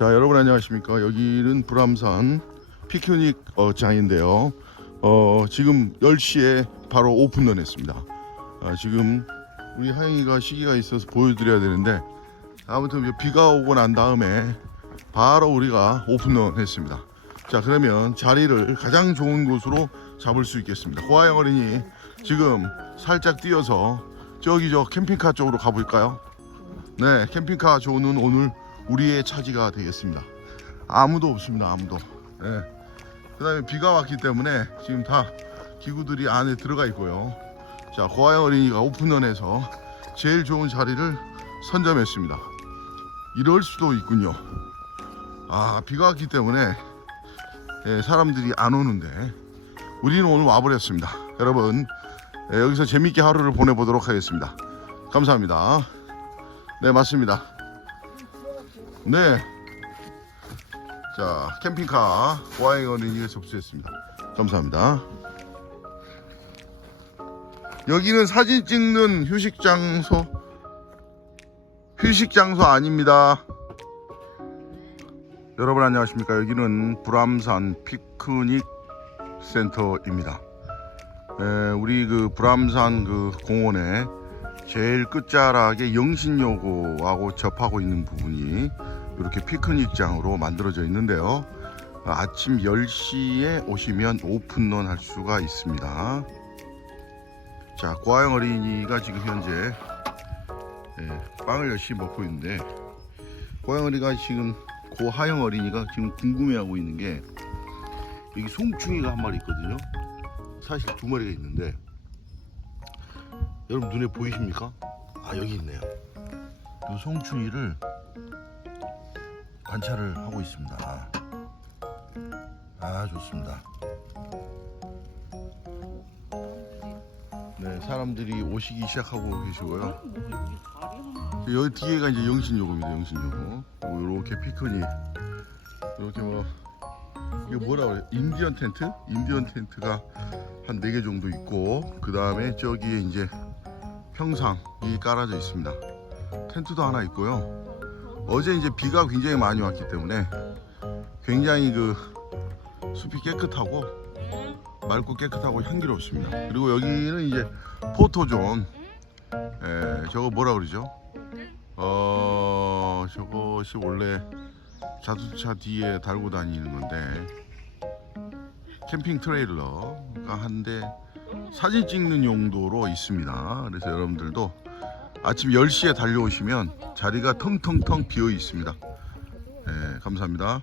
자 여러분 안녕하십니까? 여기는 불암산 피크닉 어, 장인데요. 어, 지금 10시에 바로 오픈런 했습니다. 아, 지금 우리 하영이가 시기가 있어서 보여드려야 되는데 아무튼 비가 오고 난 다음에 바로 우리가 오픈런 했습니다. 자 그러면 자리를 가장 좋은 곳으로 잡을 수 있겠습니다. 호아영 어린이 지금 살짝 뛰어서 저기 저 캠핑카 쪽으로 가볼까요? 네 캠핑카 조는 오늘 우리의 차지가 되겠습니다. 아무도 없습니다. 아무도. 예. 그다음에 비가 왔기 때문에 지금 다 기구들이 안에 들어가 있고요. 자 고아영 어린이가 오픈런에서 제일 좋은 자리를 선점했습니다. 이럴 수도 있군요. 아 비가 왔기 때문에 예, 사람들이 안 오는데 우리는 오늘 와버렸습니다. 여러분 예, 여기서 재밌게 하루를 보내보도록 하겠습니다. 감사합니다. 네 맞습니다. 네. 자, 캠핑카 고아행 어린이가 접수했습니다. 감사합니다. 여기는 사진 찍는 휴식 장소, 휴식 장소 아닙니다. 여러분 안녕하십니까? 여기는 불암산 피크닉 센터입니다. 에, 우리 그 불암산 그 공원에 제일 끝자락에 영신여고하고 접하고 있는 부분이 이렇게 피크닉장으로 만들어져 있는데요. 아침 10시에 오시면 오픈런 할 수가 있습니다. 자, 고아영 어린이가 지금 현재 예, 빵을 열심히 먹고 있는데 고아영 어린이가 지금 고하영 어린이가 지금 궁금해하고 있는 게 여기 송충이가 한 마리 있거든요. 사실 두 마리가 있는데 여러분 눈에 보이십니까? 아 여기 있네요. 이 송충이를 관찰을 하고 있습니다. 아 좋습니다. 네 사람들이 오시기 시작하고 계시고요. 여기 뒤에가 이제 영신요금입니다. 영신요금. 이렇게 피크닉. 이렇게 뭐 이게 뭐라 그래? 인디언 텐트? 인디언 텐트가 한네개 정도 있고 그 다음에 저기에 이제 평상 이 깔아져 있습니다. 텐트도 하나 있고요. 어제 이제 비가 굉장히 많이 왔기 때문에 굉장히 그 숲이 깨끗하고 맑고 깨끗하고 향기롭습니다. 그리고 여기는 이제 포토존. 에, 저거 뭐라 그러죠? 어, 저것이 원래 자동차 뒤에 달고 다니는 건데 캠핑 트레일러가 한데 사진 찍는 용도로 있습니다. 그래서 여러분들도 아침 10시에 달려오시면 자리가 텅텅텅 비어 있습니다. 네, 감사합니다.